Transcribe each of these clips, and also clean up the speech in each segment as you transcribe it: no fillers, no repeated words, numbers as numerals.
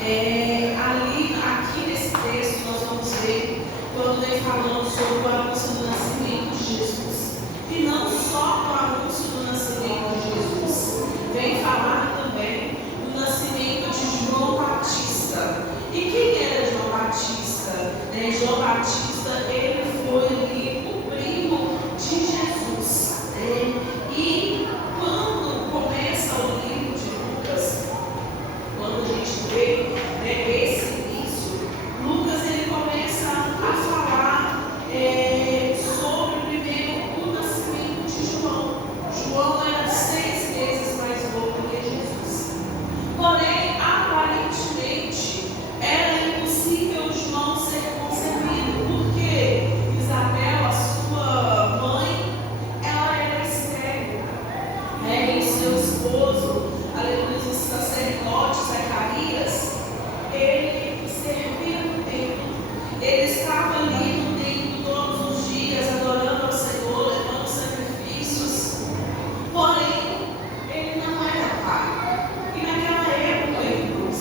Aqui nesse texto nós vamos ver quando vem falando sobre o anúncio do nascimento de Jesus. E não só o anúncio do nascimento de Jesus, vem falar também do nascimento de João Batista. E quem era João Batista? João Batista, ele foi ali o primo de Jesus. E quando começa o livro de Lucas, quando a gente vê esse início, Lucas ele começa a falar sobre primeiro o nascimento de João. João era 6 vezes mais novo que Jesus. Porém, aparentemente, era impossível João ser concebido, porque Isabel, a sua mãe, ela era estéril. E seu esposo, aleluia, o sacerdote Zacarias, ele servia no templo. Ele estava ali no templo todos os dias, adorando ao Senhor, levando sacrifícios. Porém, ele não era pai. E naquela época, irmãos,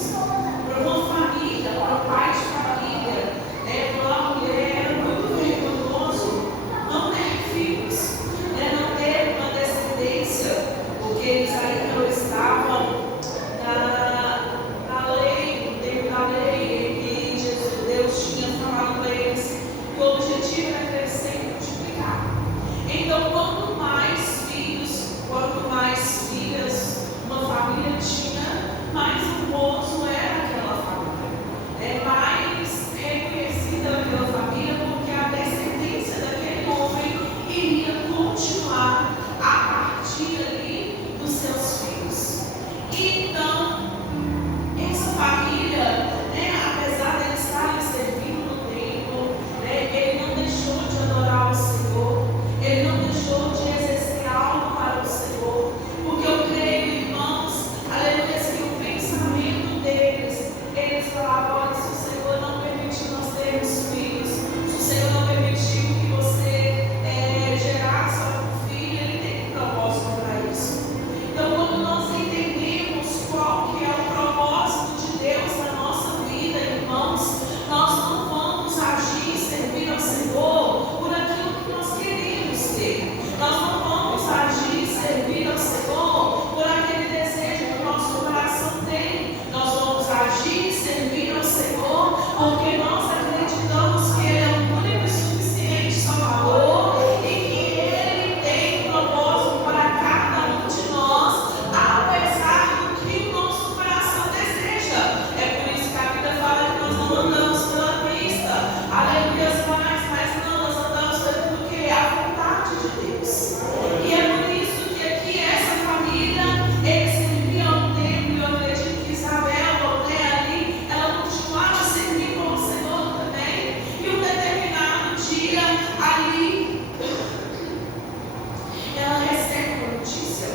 para uma família, para um pai de família, para uma mulher, era muito vergonhoso não ter filhos, não ter uma descendência, porque eles ainda não estavam na lei, no tempo da lei, em que Deus tinha falado para eles que o objetivo era crescer e multiplicar. Então, quanto mais filhos, quanto mais filhas uma família tinha, mais famoso era aquela família, mais reconhecida aquela família, porque a descendência daquele homem iria continuar a partir ali dos seus filhos. Então, essa família, apesar de eles estarem servindo no templo, ele não deixou de adorar o Senhor, ele não deixou de exercer algo para o Senhor, porque eu creio, irmãos, aleluia, que o pensamento deles, eles falavam: olha, se o Senhor não permitir nós termos filhos, se o Senhor não permitiu que você gerasse algum filho, ele tem um propósito para isso. Então, quando nós entendemos qual que é o propósito de Deus na nossa vida, irmãos, nós não vamos agir e servir ao Senhor por aquilo que nós queremos ter. Nós não vamos agir e servir ao Senhor por aquele desejo que o nosso coração tem. Nós vamos agir e servir ao Senhor porque nós acreditamos que Ele é o único e suficiente Salvador e que Ele tem um propósito para cada um de nós, apesar do que o nosso coração deseja. É por isso que a Bíblia fala que nós não andamos pela vista, aleluia, mas não, nós andamos pelo que é a vontade de Deus. E é por isso que aqui essa família, eles serviam ao templo, e eu acredito que Isabel, ali, ela continuava servindo ao Senhor também. E um determinado dia, ali, ela recebe uma notícia.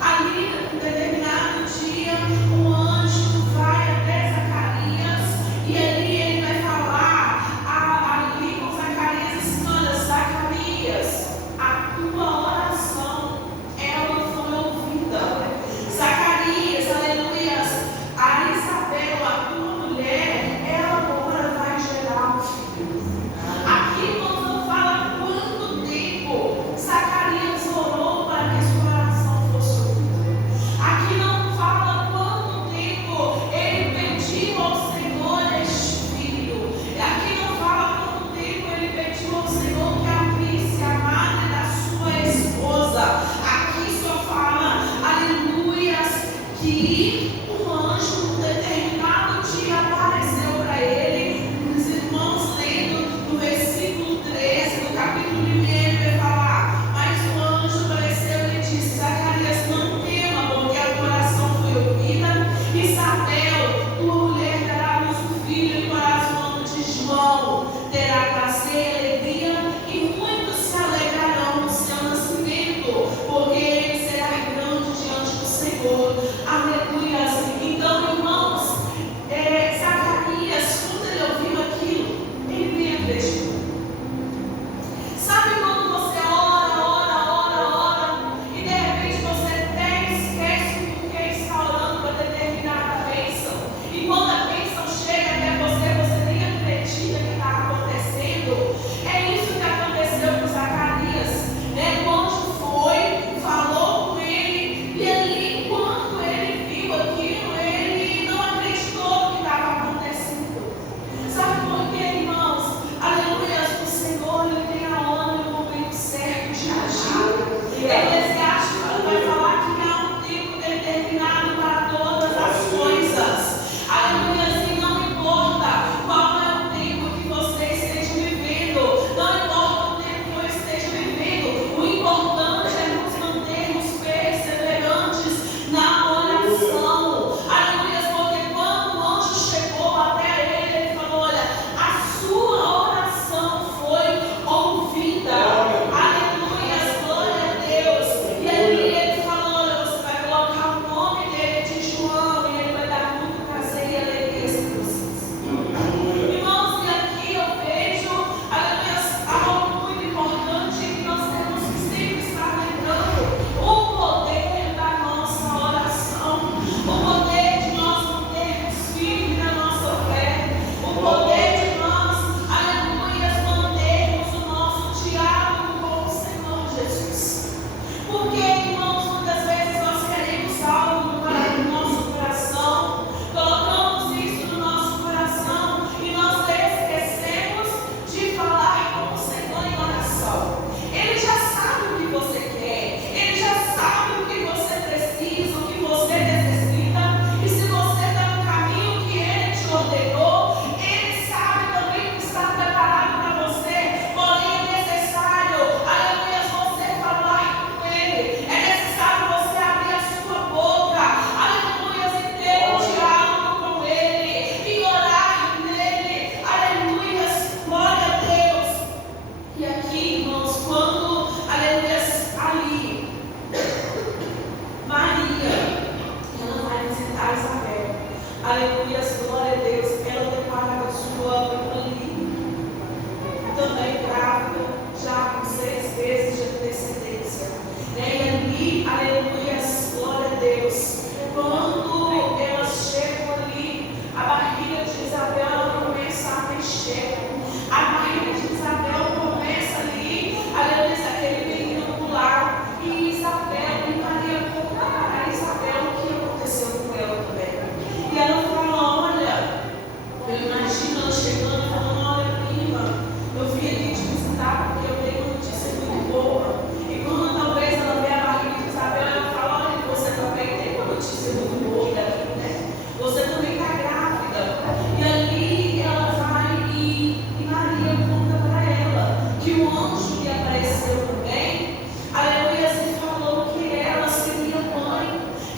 Ali, um determinado dia, um anjo vai até Zacarias e ali ele vai falar ali com Zacarias, escanda: Zacarias, a tua oração, ela foi ouvida. Zacarias, aleluia, a Isabel, a tua mulher, ela agora vai gerar um filho. Aqui não fala quanto tempo Zacarias orou para que sua oração fosse ouvida. Aqui não fala quanto tempo ele pediu ao Senhor este filho. Aqui não fala quanto tempo ele pediu ao Senhor que abrisse a madre da sua esposa. Aqui só fala, aleluias, que um anjo, num determinado dia, apareceu para ele. Os irmãos, lendo no versículo 13, do capítulo 1, vai falar: mas o anjo apareceu e disse: Zacarias, não tema, porque a tua oração foi ouvida. Isabel, tua mulher, dará à luz um filho, e porás o nome de João. Terá prazer e alegria, e muitos se alegrarão no seu nascimento, porque ele será grande diante do Senhor. Aleluia. Então, irmãos, Zacarias, quando ele ouviu aquilo, ele nem acreditou. Sabe quando você ora, e de repente você até esquece porque está orando para determinada bênção, e quando a bênção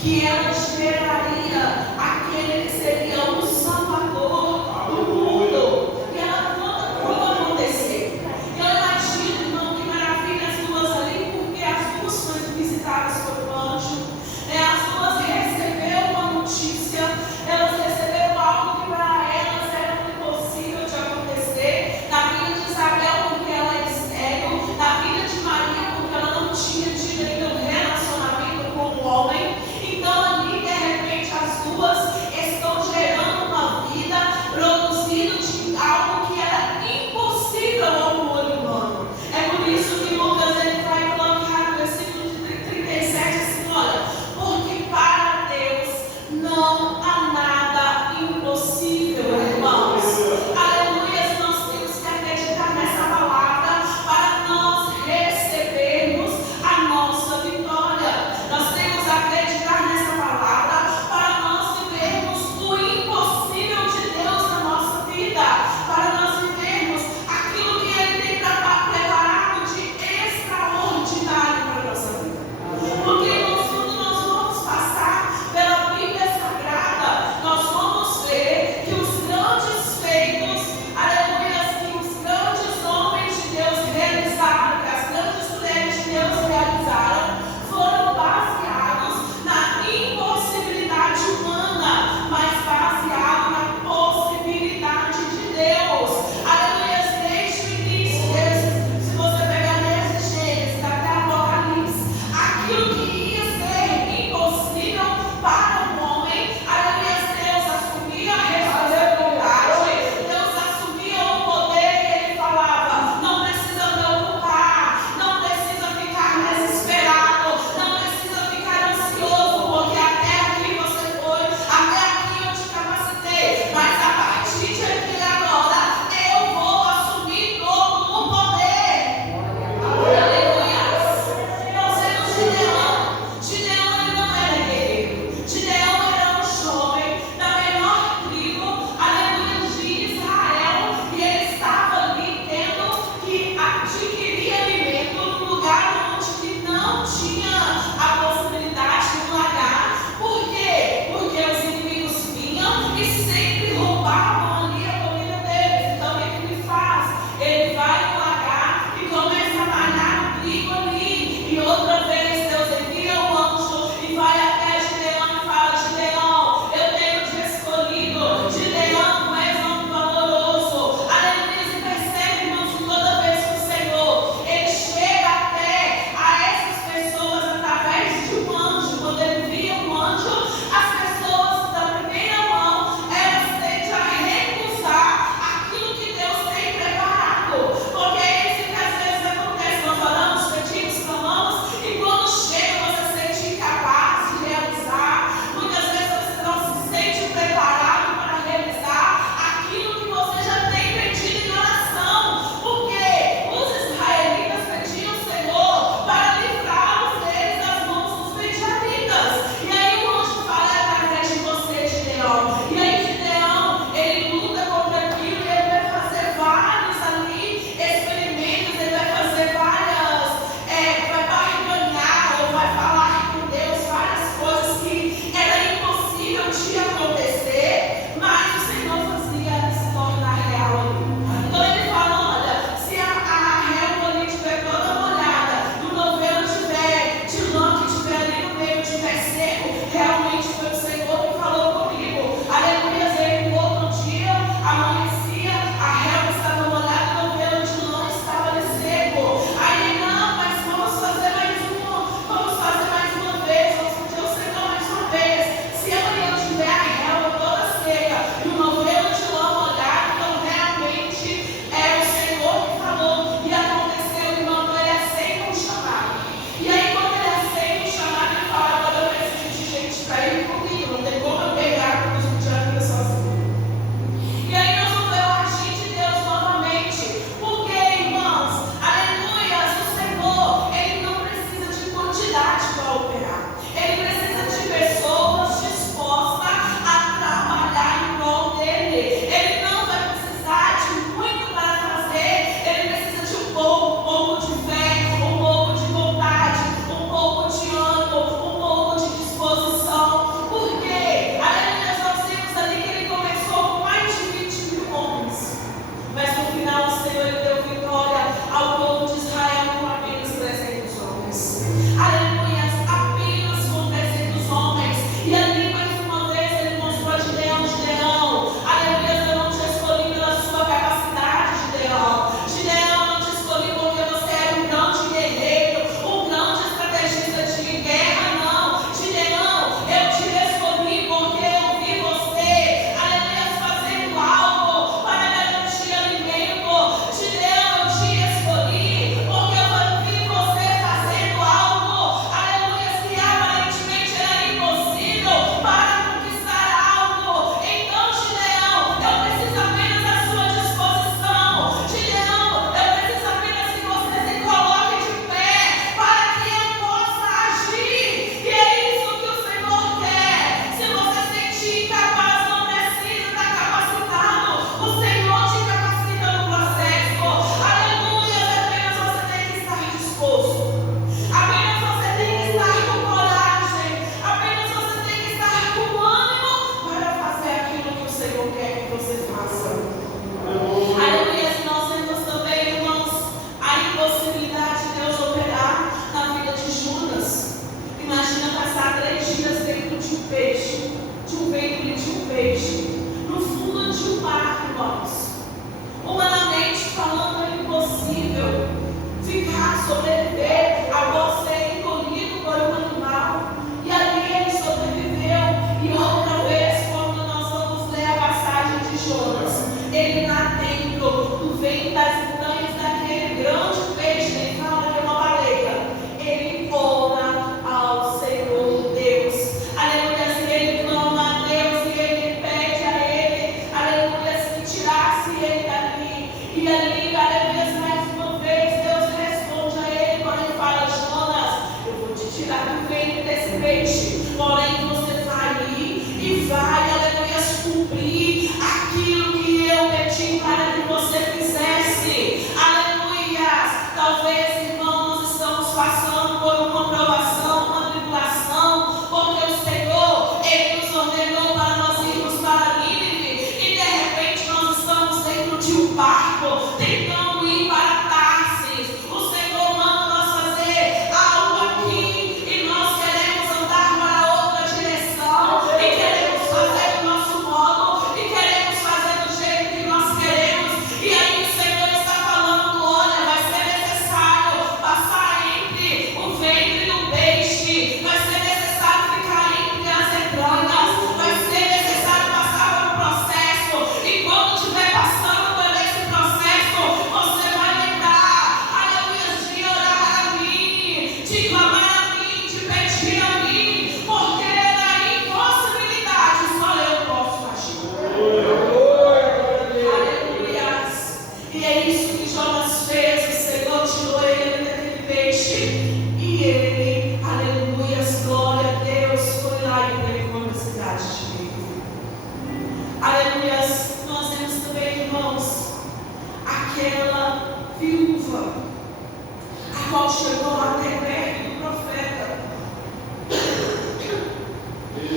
que ela esperaria aquele que seria o Salvador do mundo. E ela conta como aconteceu. Eu imagino, irmão, que maravilha as duas ali, porque as duas foram visitadas por anjo. As duas receberam uma notícia, elas receberam algo que para elas era impossível de acontecer. Na vida de Isabel, porque ela é estéril, na vida de Maria, porque ela não tinha tido ainda um relacionamento com o homem. Então ali, de repente,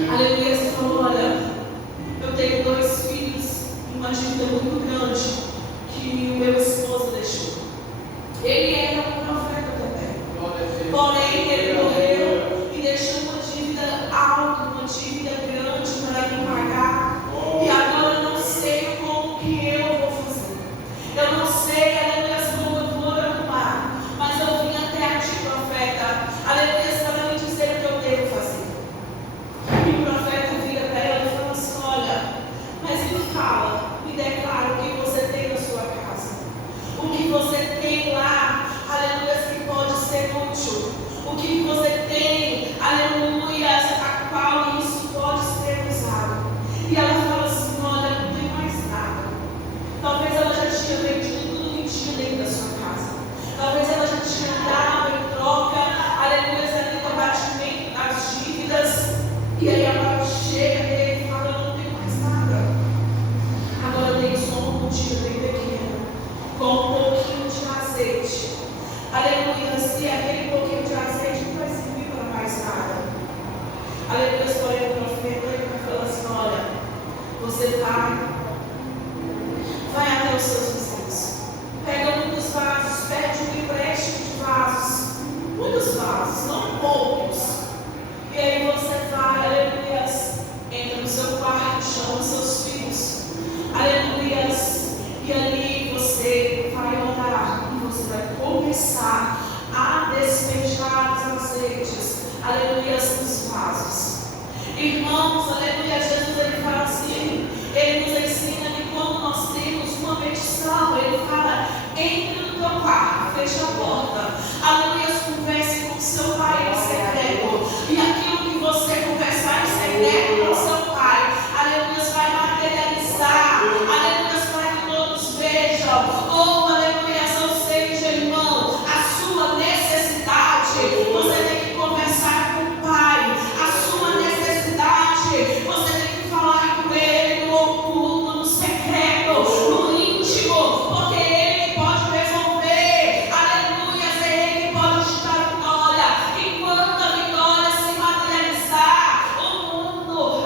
Aleluia, você falou, olha, eu tenho 2 filhos, uma dívida muito grande que o meu esposo deixou. Ele era um profeta também. Porém, ele morreu e deixou uma dívida alta, uma dívida grande para me pagar. E agora eu não sei como que eu vou fazer. Eu não sei, aleluia, como eu vou arrumar. Mas eu vim até a ti, profeta. Aleluia, para me dizer o que eu devo fazer. E o profeta vira para ela e fala assim, olha, mas me fala, me declara o que você tem na sua casa. O que você tem lá, aleluia, que pode ser útil. O que você tem, aleluia, a qual isso pode ser usado. E ela fala assim, olha, não tem mais nada. Talvez ela já tinha vendido tudo que tinha dentro da sua casa. Talvez ela já tinha dado em troca, aleluia, ali no abatimento das dívidas. E aí agora chega dele e fala, eu não tenho mais nada. Agora eu tenho só um pontinho bem pequeno, com um pouquinho de azeite. Aleluia, se aquele pouquinho de azeite não vai servir para mais nada. Aleluia, porém o profeta ele fala assim, olha, você vai até os seus vizinhos, pega muitos vasos, pede um empréstimo de vasos, muitos vasos, não poucos. E aí você vai, aleluia, entra no seu quarto, chama os seus filhos, aleluia, e ali você vai orar e você vai começar a despejar os azeites, aleluia, nos vasos. Irmãos, aleluia, Jesus ele fala assim, ele nos ensina que quando nós temos uma petição, ele fala, entre no teu quarto, fecha a porta, aleluia, converse com o seu pai em secreto, e aquilo que você conversar em secreto com o seu pai, aleluia, vai materializar, aleluia, para que todos vejam, ou aleluia, ou seja, irmão, a sua necessidade, você tem que conversar com o pai, a sua necessidade, você tem que falar com ele no oculto, no secreto, no íntimo, porque ele que pode resolver, aleluia, é ele que pode te dar vitória, e quando a vitória se materializar, o mundo,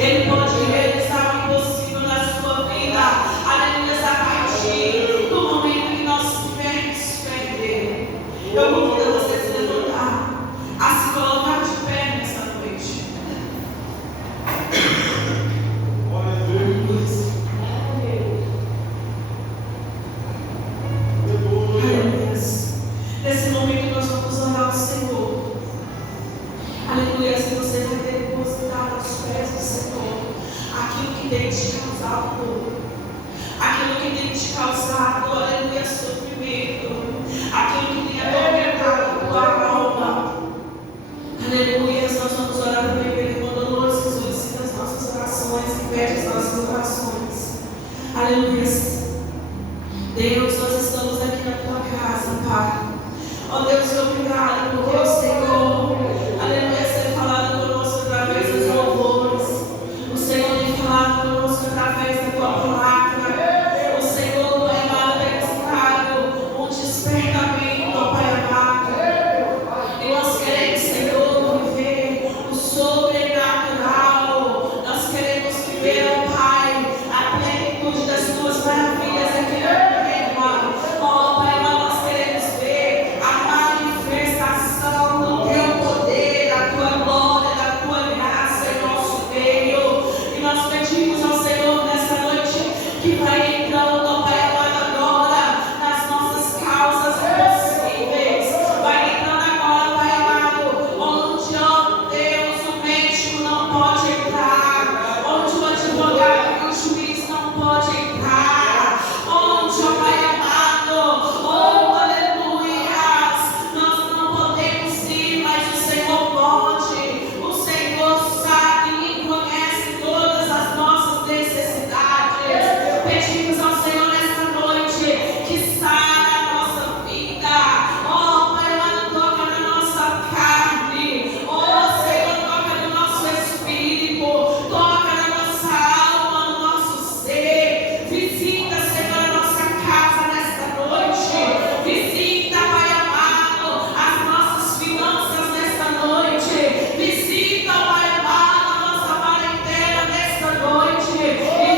Ele pode realizar o impossível na sua vida. Aleluia, a partir do momento que nós tivermos fé dele. Eu convido você a se levantar, a se colocar de pé nessa noite. Nesse momento nós vamos orar ao Senhor. Aleluia. Se você vai depositar aos pés do Senhor aquilo que tem te causado dor, aquilo que tem te causado, aleluia, sofrimento, aquilo que tem atormentado a tua alma. Aleluia. Nós vamos orar também pelo irmão Dolores, que solicita as nossas orações e pede as nossas orações. Aleluia. Deus, nós estamos aqui na tua casa, Pai. Ó Deus, obrigado porque o Senhor, aleluia, tem falado conosco através dos louvores. O Senhor tem falado conosco através da tua palavra. O Senhor, Pai amado, tem buscado um despertamento, ó Pai amado. E nós queremos, Senhor, viver o sobrenatural. Nós queremos viver, ó Pai, a plenitude das tuas maravilhas aqui na terra. Ó Pai amado, nós queremos ver a manifestação do teu poder, da tua glória, da tua graça em nosso meio. E nós pedimos ao Senhor nessa noite que vai entrando, ó Pai amado, agora nas nossas causas possíveis. Vai entrando agora, Pai amado, onde, ó Deus, o médico não pode entrar, onde o advogado e o juiz não pode entrar, onde, ó Pai amado, oh aleluia, nós não podemos ir, mas o Senhor pode. O Senhor sabe e conhece todas as nossas necessidades. Pedimos ao Senhor nesta noite que saia a nossa vida. Oh Pai amado, toca na nossa carne. Oh Senhor, toca no nosso espírito, toca na nossa alma, no nosso ser. Visita, Senhor, a nossa casa nesta noite. Visita, Pai amado, as nossas finanças nesta noite. Visita, Pai amado, a nossa parentela nesta noite. E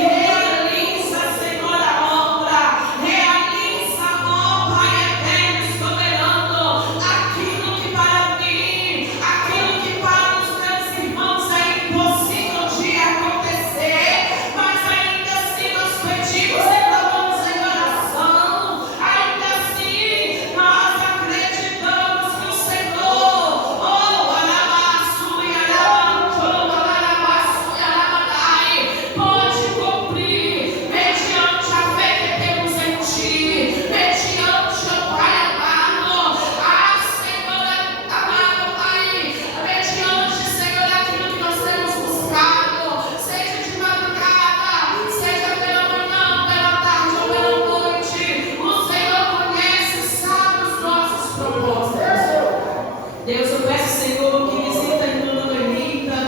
realiza, Senhor, a obra. Realiza, ó Pai eterno e soberano, aquilo que para mim, aquilo que para os meus irmãos é impossível de acontecer. Mas ainda assim nós pedimos e clamamos em oração. Ainda assim nós acreditamos que o Senhor, oh, alabaçu e alabantou, alabaçu e alabanai, pode cumprir mediante a fé que temos em Ti, mediante o Pai amado, Senhor amado Pai, mediante, Senhor, aquilo que nós temos buscado, seja de madrugada, seja pela manhã, pela tarde ou pela noite. O Senhor conhece e sabe os nossos propósitos. Deus, eu peço, Senhor, que visita a irmã Noelita,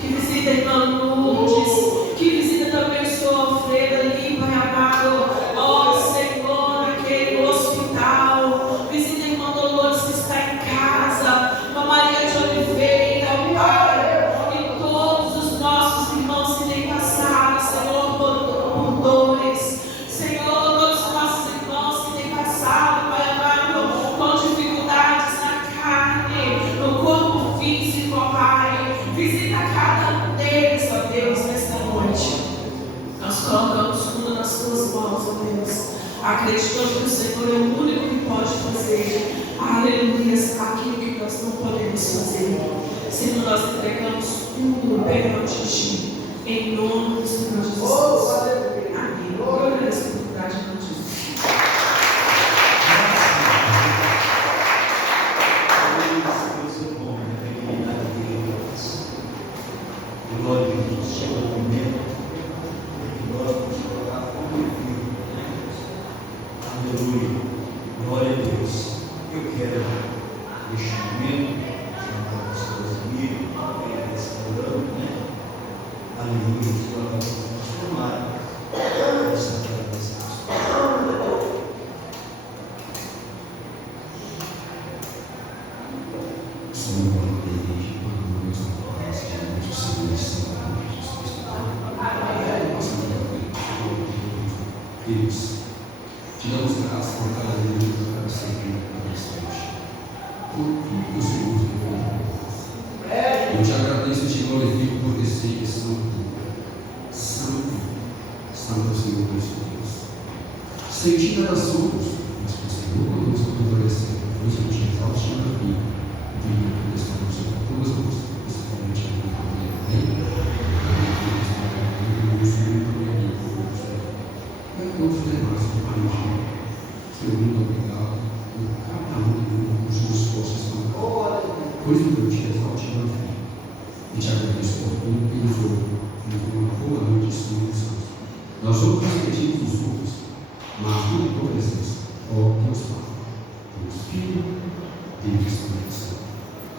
que visita a irmã Lourdes, que visita também o Senhor Alfredo ali, Pai amado. Ó Senhor, naquele hospital, visita a irmã Dolores que está em casa, a Maria de Oliveira, Pai, e todos os nossos irmãos que têm passado, Senhor, por dores. Senhor, todos os nossos irmãos que têm passado, Pai amado, com dificuldades na carne, no corpo físico, ó Pai. Visita cada um deles, ó Deus, nesta noite. Nós colocamos tudo nas tuas mãos, ó Deus, acreditando que o Senhor é o único que pode fazer, aleluia, aquilo que nós não podemos fazer. Senhor, nós entregamos tudo perante Ti, em nome do Senhor Jesus. Amém. Glória a Deus, oportunidade de Jesus. Glória a Deus, chega o momento que nós vamos colocar como filho. Aleluia, glória a Deus. Eu quero, neste momento, chamar as pessoas amigos, restaurando, né? Aleluia, nós vamos transformar essa travessa. Senhor, igreja, por Deus, na paz de Deus, o Senhor, Deus, te damos graças por cada um que está servindo nesta noite, por tudo que o Senhor tem feito. Eu te agradeço e te glorifico porque sei que santo, santo, santo é o Senhor Deus. Sem ti nada somos, mas com o Senhor conosco prevalecemos. Por isso eu te exalto e te glorifico. E que estamos sobre todas as coisas, principalmente a minha família. Amém? Todos demais, Senhor, muito obrigado por cada um dos seus esforços. Por isso eu te exalto e glorifico. E te agradeço por tudo que nos ouve. Uma boa noite, Espírito Santo. Nós somos respectivos dos outros, mas tudo em tua presença, ó Deus Pai, Deus Filho, Deus Espírito Santo.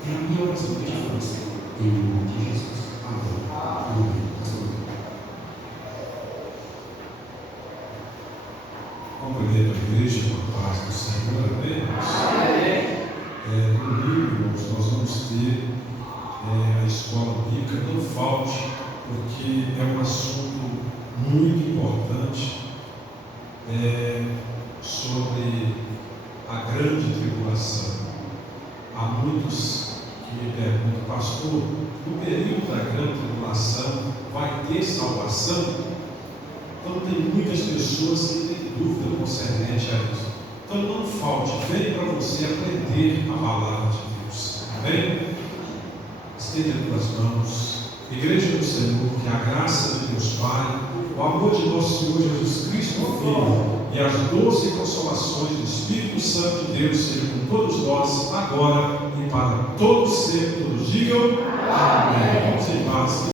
É a minha oração que te faço, em nome de Jesus. Amém. Amém. Companheiro da igreja, com a paz do Senhor, amém? No livro, irmãos, nós vamos ter a escola bíblica, não falte, porque é um assunto muito importante sobre a grande tribulação. Há muitos que me perguntam, pastor, no período da grande tribulação vai ter salvação? Então tem muitas pessoas que têm dúvida concernente a isso. Então não falte, vem para você aprender a palavra de Deus. Amém? Estenda as mãos. Igreja do Senhor, que a graça de Deus Pai, o amor de nosso Senhor Jesus Cristo, o Filho, e as doces consolações do Espírito Santo de Deus sejam com todos nós, agora e para todos sempre. Todos digam amém. Vamos em paz.